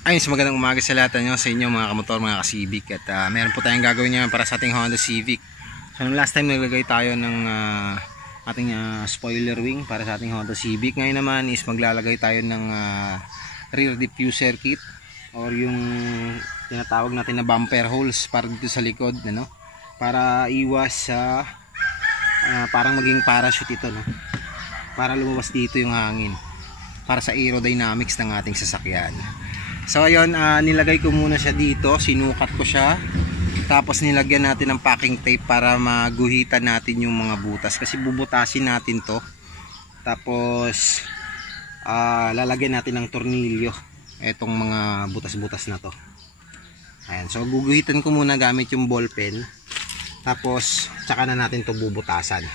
Ayun, sa magandang umaga sa lahat nyo, sa inyo mga kamotor, mga ka-Civic. At meron po tayong gagawin ngayon para sa ating Honda Civic. So nung last time naglagay tayo ng ating spoiler wing para sa ating Honda Civic. Ngayon naman is maglalagay tayo ng rear diffuser kit or yung tinatawag natin na bumper holes para dito sa likod, ano? Para iwas sa parang maging parachute ito, no? Para lumabas dito yung hangin, para sa aerodynamics ng ating sasakyan. So ayun, nilagay ko muna siya dito, sinukat ko siya. Tapos nilagyan natin ng packing tape para maguhitan natin yung mga butas, kasi bubutasin natin to. Tapos lalagyan natin ng tornilyo etong mga butas-butas na to. Ayan, so guguhitan ko muna gamit yung ball pen. Tapos tsaka na natin to bubutasan.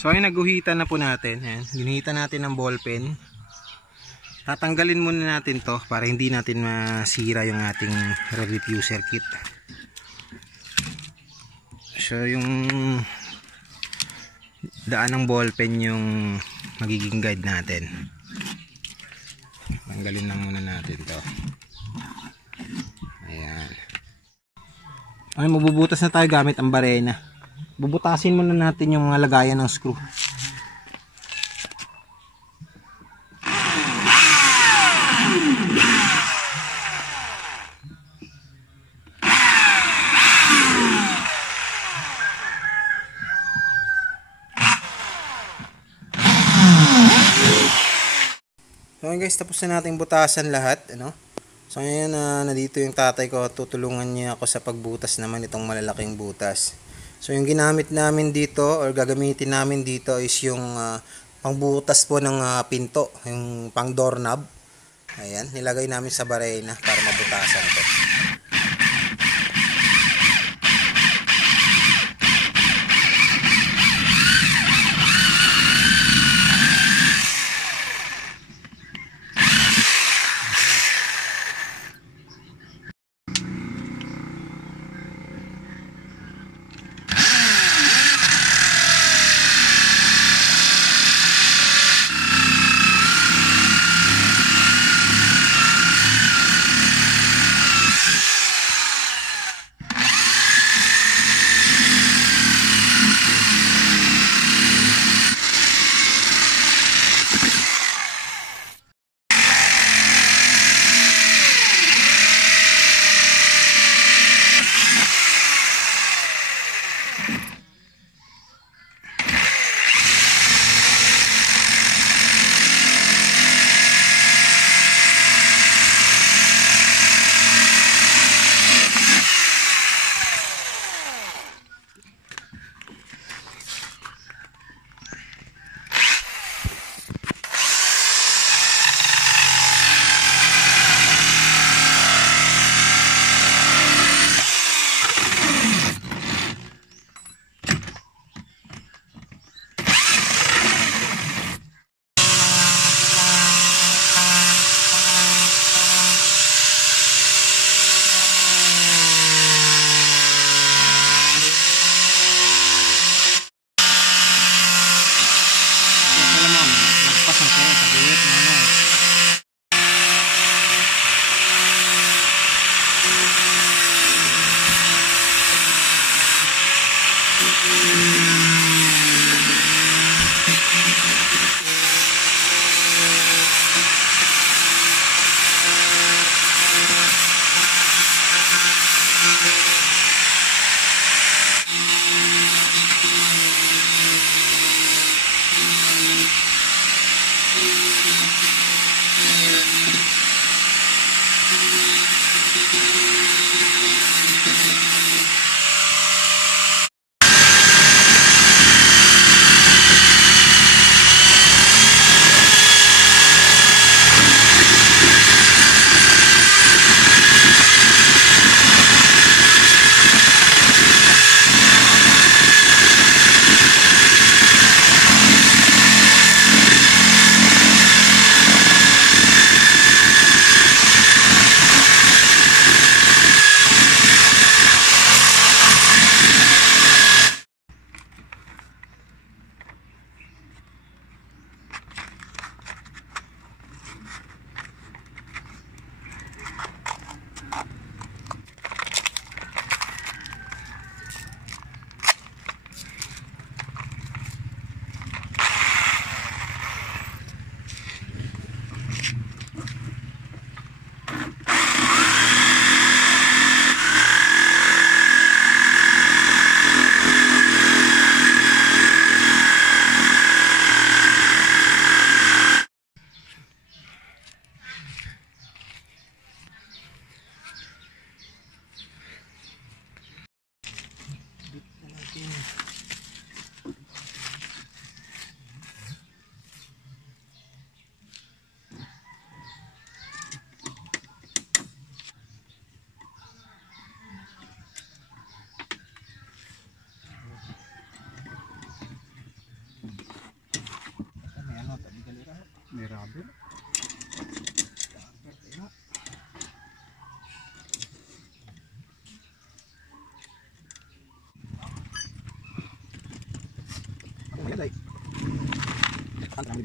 So ayun, naguhitan na po natin. Ayan, ginuhitan natin ng ball pen. Tatanggalin muna natin to para hindi natin masira yung ating rear diffuser kit. So yung daan ng ball pen yung magiging guide natin. Tanggalin lang muna natin to. Ayan. Ay, mabubutas na tayo gamit ang barena. Bubutasin muna natin yung mga lagayan ng screw. So guys, tapos na nating butasan lahat, ano? So ngayon nandito yung tatay ko, tutulungan niya ako sa pagbutas naman itong malalaking butas. So yung ginamit namin dito or gagamitin namin dito is yung pangbutas po ng pinto, yung pang doorknob. Ayan, nilagay namin sa barena para mabutasan to.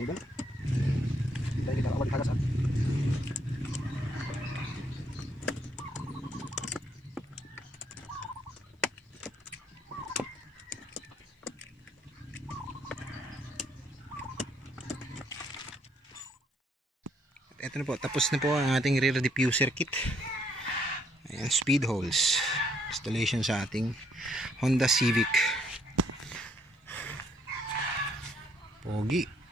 Bugan. Dahil kita awal hagas. Ito na po, tapos na po ang ating rear diffuser kit. Ayan, speed holes installation sa ating Honda Civic. Pogi.